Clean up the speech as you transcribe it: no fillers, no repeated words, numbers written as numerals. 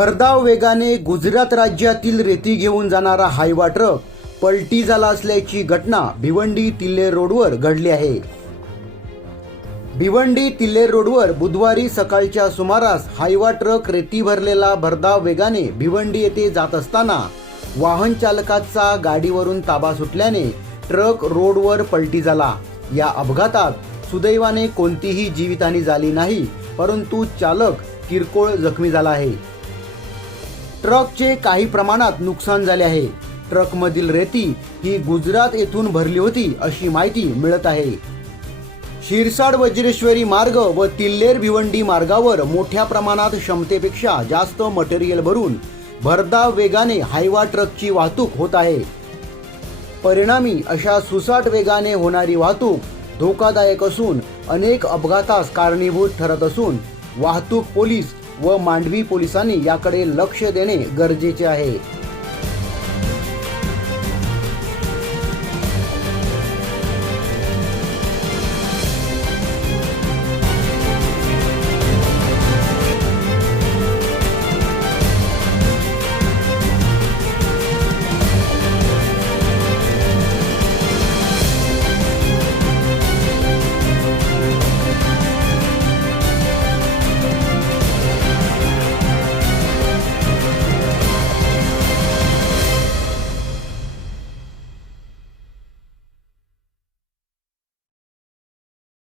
भरधाव वेगाने गुजरात राज्यातील रेती घेऊन जाणारा हायवा ट्रक पलटी झाला असल्याची घटना भिवंडी तिल्हेर रोडवर घडली आहे। भिवंडी तिल्हेर रोडवर बुधवारी सकाळच्या सुमारास हायवा ट्रक रेती भरलेला भरधाव वेगाने भिवंडी येथे जात असताना वाहन चालकाचा गाडीवरून ताबा सुटल्याने ट्रक रोडवर पलटी झाला। या अपघातात सुदैवाने कोणतीही जीवितहानी झाली नाही, परंतु चालक किरकोळ जखमी झाला आहे। ट्रकचे काही प्रमाणात नुकसान झाले आहे। ट्रकमधील रेती ही गुजरात येथून भरली होती अशी माहिती मिळत आहे। शिरसाड वज्रेश्वरी मार्ग व तिल्हेर भिवंडी मार्गावर मोठ्या प्रमाणात क्षमतेपेक्षा जास्त मटेरियल भरून भरधाव वेगाने हायवा ट्रकची वाहतूक होत आहे। परिणामी अशा सुसाट वेगाने होणारी वाहतूक धोकादायक असून अनेक अपघातास कारणीभूत ठरत असून वाहतूक पोलीस व मांडवी पोलिसांनी याकडे लक्ष देणे गरजेचे आहे।